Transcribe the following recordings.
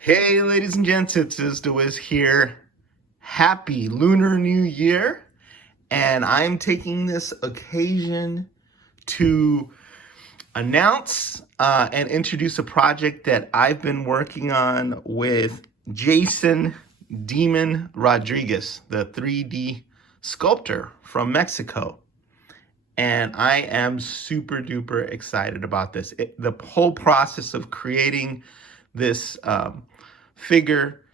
Hey, ladies and gents, it's IsDeWiz here. Happy Lunar New Year. And I'm taking this occasion to announce and introduce a project that I've been working on with Jason Demon Rodriguez, the 3D sculptor from Mexico. And I am super duper excited about this. The whole process of creating this figure,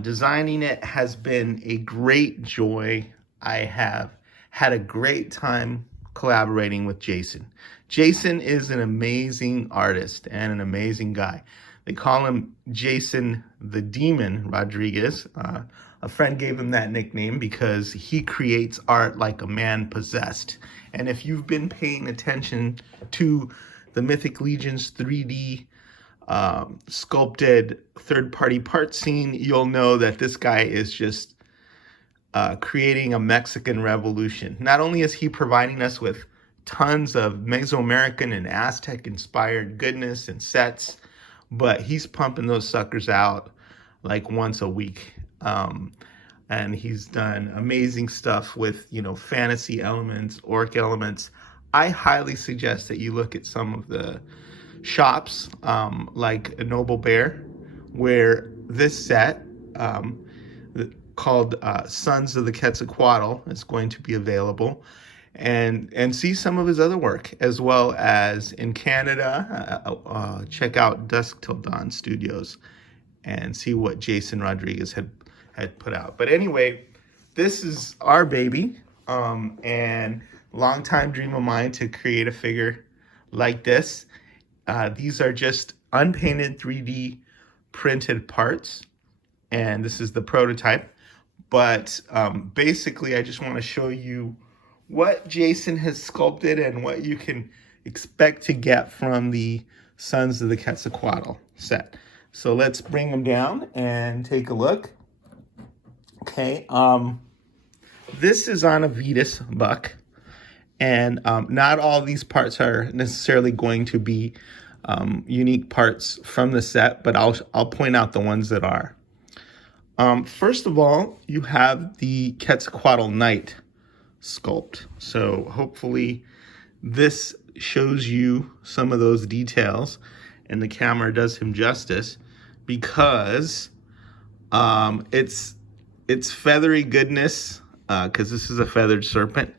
designing it has been a great joy. I have had a great time collaborating with Jason. Jason is an amazing artist and an amazing guy. They call him Jason the Demon Rodriguez. A friend gave him that nickname because he creates art like a man possessed. And if you've been paying attention to the Mythic Legion's 3D sculpted third-party part scene, you'll know that this guy is just creating a Mexican revolution. Not only is he providing us with tons of Mesoamerican and Aztec-inspired goodness and sets, but he's pumping those suckers out like once a week. And he's done amazing stuff with, fantasy elements, orc elements. I highly suggest that you look at some of the shops like a Noble Bear, where this set called Sons of the Quetzalcoatl is going to be available, and see some of his other work, as well as in Canada. Check out Dusk Till Dawn Studios and see what Jason Rodriguez had put out. But anyway, this is our baby, and longtime dream of mine to create a figure like this. These are just unpainted 3D printed parts, and this is the prototype. But basically, I just want to show you what Jason has sculpted and what you can expect to get from the Sons of the Quetzalcoatl set. So let's bring them down and take a look. Okay, this is on a Vetus buck, and not all these parts are necessarily going to be unique parts from the set, but I'll point out the ones that are. First of all, you have the Quetzalcoatl Knight sculpt. So hopefully this shows you some of those details, and the camera does him justice, because it's feathery goodness, because this is a feathered serpent.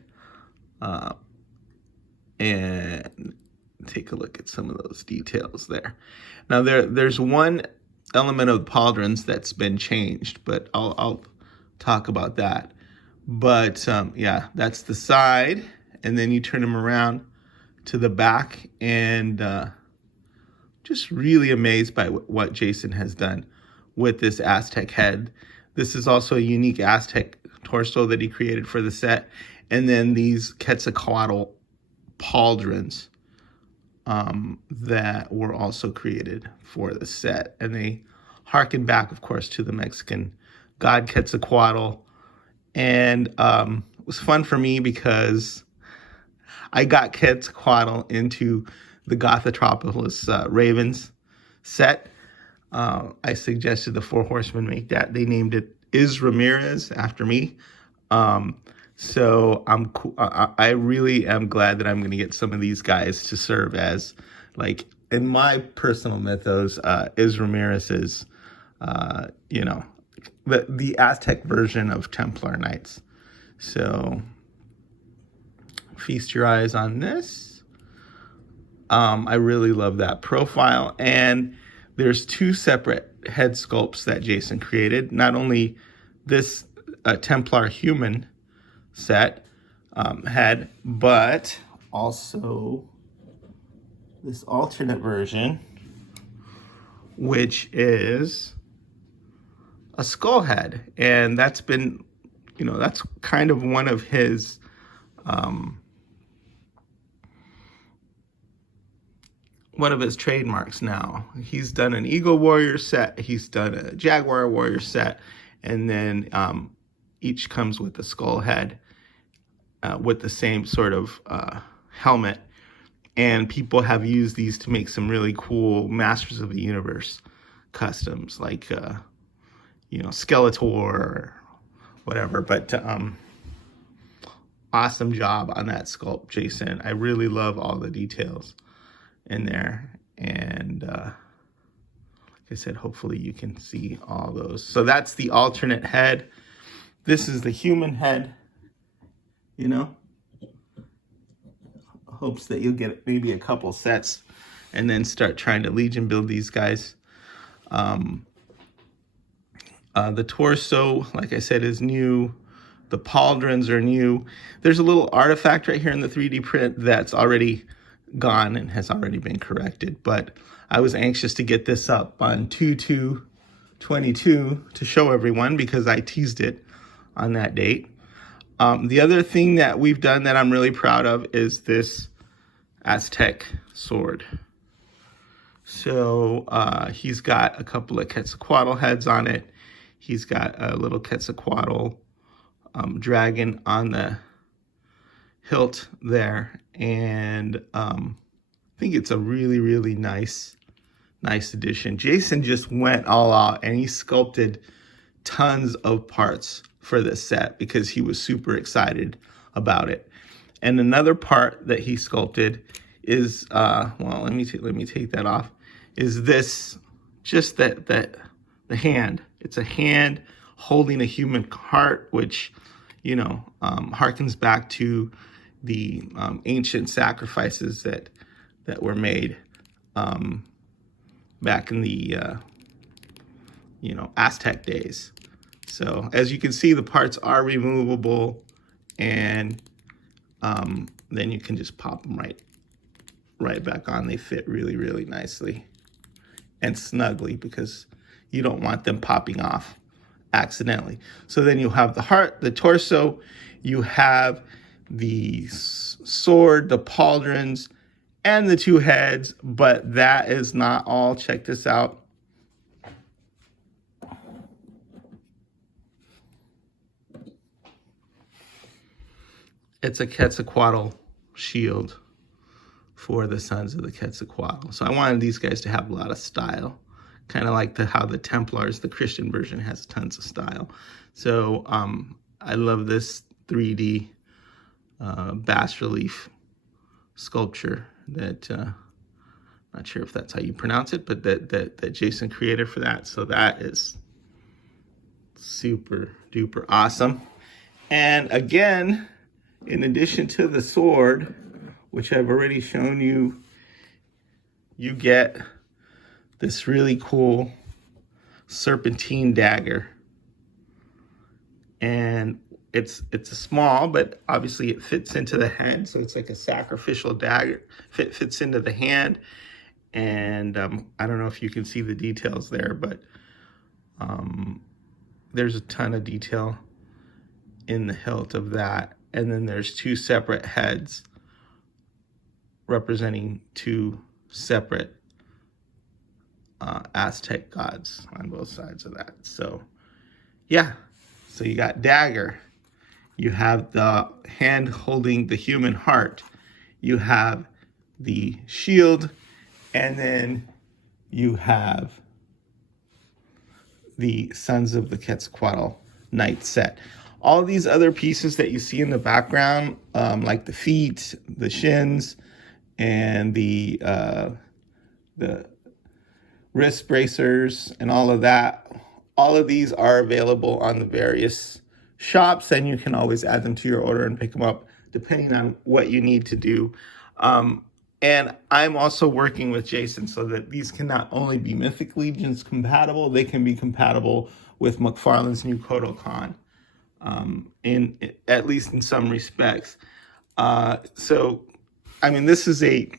And take a look at some of those details there. Now there's one element of the pauldrons that's been changed, but I'll talk about that. But yeah, that's the side, and then you turn them around to the back, and just really amazed by what Jason has done with this Aztec head. This is also a unique Aztec torso that he created for the set. And then these Quetzalcoatl pauldrons that were also created for the set. And they harken back, of course, to the Mexican god Quetzalcoatl. And it was fun for me because I got Quetzalcoatl into the Gothotropolis Ravens set. I suggested the Four Horsemen make that. They named it Is Ramirez after me. So I'm cool. I really am glad that I'm going to get some of these guys to serve as, like, in my personal mythos, Is Ramirez is, the Aztec version of Templar Knights. So feast your eyes on this. I really love that profile. And there's two separate head sculpts that Jason created. Not only this Templar human set head, but also this alternate version, which is a skull head. And that's been, that's kind of one of his trademarks now. He's done an Eagle Warrior set, he's done a Jaguar Warrior set, and then each comes with a skull head with the same sort of helmet. And people have used these to make some really cool Masters of the Universe customs like, Skeletor or whatever. But awesome job on that sculpt, Jason. I really love all the details in there. And like I said, hopefully you can see all those. So that's the alternate head. This is the human head, hopes that you'll get maybe a couple sets and then start trying to Legion build these guys. The torso, like I said, is new. The pauldrons are new. There's a little artifact right here in the 3D print that's already gone and has already been corrected. But I was anxious to get this up on 2/2/22 to show everyone because I teased it on that date. The other thing that we've done that I'm really proud of is this Aztec Sword. So he's got a couple of Quetzalcoatl heads on it. He's got a little Quetzalcoatl dragon on the hilt there. And I think it's a really, really nice addition. Jason just went all out and he sculpted tons of parts for this set because he was super excited about it. And another part that he sculpted is, well, let me take that off, is this, just the hand. It's a hand holding a human heart, which, harkens back to the ancient sacrifices that were made back in the, Aztec days. So as you can see, the parts are removable, and then you can just pop them right back on. They fit really, really nicely and snugly because you don't want them popping off accidentally. So then you have the heart, the torso, you have the sword, the pauldrons, and the two heads, but that is not all. Check this out. It's a Quetzalcoatl shield for the Sons of the Quetzalcoatl. So I wanted these guys to have a lot of style, kind of like how the Templars, the Christian version, has tons of style. So I love this 3D bas relief sculpture that, not sure if that's how you pronounce it, but that Jason created for that. So that is super duper awesome. And again, in addition to the sword, which I've already shown you, you get this really cool serpentine dagger. And it's a small, but obviously it fits into the head. So it's like a sacrificial dagger. Fits into the hand. And I don't know if you can see the details there, but there's a ton of detail in the hilt of that. And then there's two separate heads representing two separate Aztec gods on both sides of that. So yeah, so you got dagger, you have the hand holding the human heart, you have the shield, and then you have the Sons of the Quetzalcoatl knight set. All these other pieces that you see in the background, like the feet, the shins, and the wrist bracers and all of that, all of these are available on the various shops, and you can always add them to your order and pick them up depending on what you need to do. And I'm also working with Jason so that these can not only be Mythic Legions compatible, they can be compatible with McFarlane's new Kodokan, in at least in some respects. So, I mean, this is a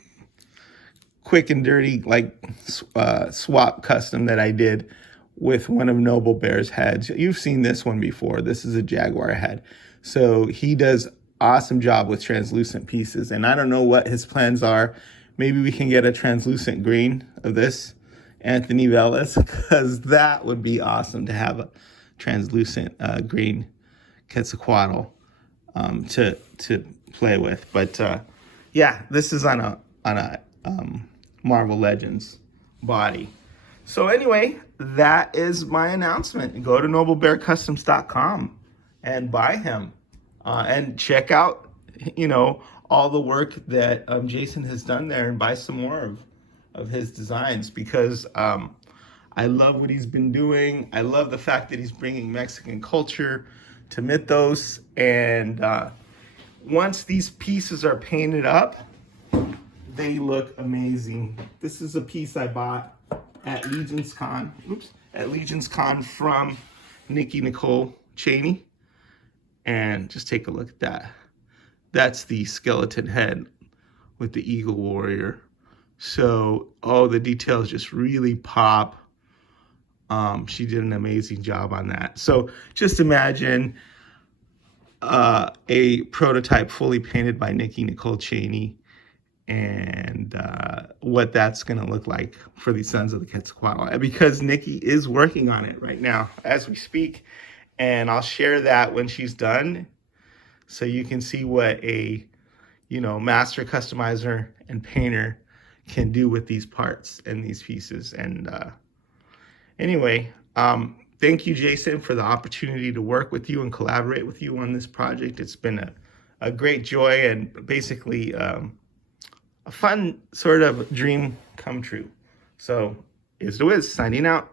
quick and dirty swap custom that I did with one of Noble Bear's heads. You've seen this one before. This is a Jaguar head. So he does awesome job with translucent pieces, and I don't know what his plans are. Maybe we can get a translucent green of this Anthony Velas, because that would be awesome to have a translucent green Quetzalcoatl to play with. But yeah, this is on a Marvel Legends body. So anyway, that is my announcement. Go to noblebearcustoms.com and buy him, and check out, all the work that Jason has done there, and buy some more of his designs, because I love what he's been doing. I love the fact that he's bringing Mexican culture to Mythos. And once these pieces are painted up, they look amazing. This is a piece I bought at Legion's Con. At Legion's Con from Nikki Nicole Cheney. And just take a look at that. That's the skeleton head with the eagle warrior. So, the details just really pop. She did an amazing job on that. So just imagine a prototype fully painted by Nikki Nicole Cheney, and what that's going to look like for the Sons of the Quetzalcoatl. Because Nikki is working on it right now as we speak, and I'll share that when she's done, so you can see what a master customizer and painter can do with these parts and these pieces. And anyway, thank you, Jason, for the opportunity to work with you and collaborate with you on this project. It's been a great joy, and basically a fun sort of dream come true. So, here's the Wiz signing out.